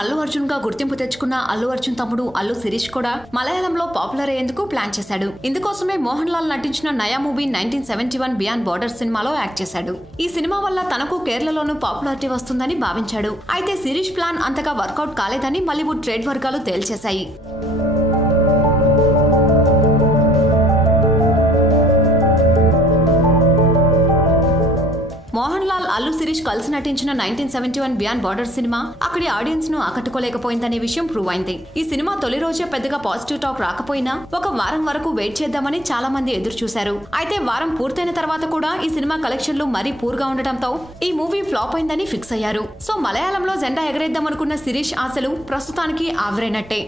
అల్లు అర్జున్ గా గుర్తింపు తెచ్చుకున్న అల్లు అర్జున్ తమ్ముడు అల్లు శిరీష్ కూడా మలయాళంలో పాపులర్ అయ్యేందుకు ప్లాన్ చేశాడు. ఇందుకోసమే మోహన్ లాల్ నటించిన నయా మూవీ 1971 బియాండ్ బోర్డర్ సినిమాలో యాక్ట్ చేశాడు. ఈ సినిమా వల్ల తనకు కేరళలోనూ పాపులారిటీ వస్తుందని భావించాడు. అయితే శిరీష్ ప్లాన్ అంతగా వర్కౌట్ కాలేదని బాలీవుడ్ ట్రేడ్ వర్గాలు తేల్చేశాయి. మోహన్ లాల్ అల్లు శిరీష్ కలిసి నటించిన 1971 బియాండ్ బోర్డర్ సినిమా అక్కడి ఆడియన్స్ ను ఆకట్టుకోలేకపోయిందనే విషయం ప్రూవ్ అయింది. ఈ సినిమా తొలి రోజే పెద్దగా పాజిటివ్ టాక్ రాకపోయినా ఒక వారం వరకు వెయిట్ చేద్దామని చాలా మంది ఎదురు చూశారు. అయితే వారం పూర్తయిన తర్వాత కూడా ఈ సినిమా కలెక్షన్లు మరీ పూర్గా ఉండటంతో ఈ మూవీ ఫ్లాప్ అయిందని ఫిక్స్ అయ్యారు. సో మలయాళంలో జెండా ఎగరేద్దామనుకున్న శిరీష్ ఆశలు ప్రస్తుతానికి ఆవిరైనట్టే.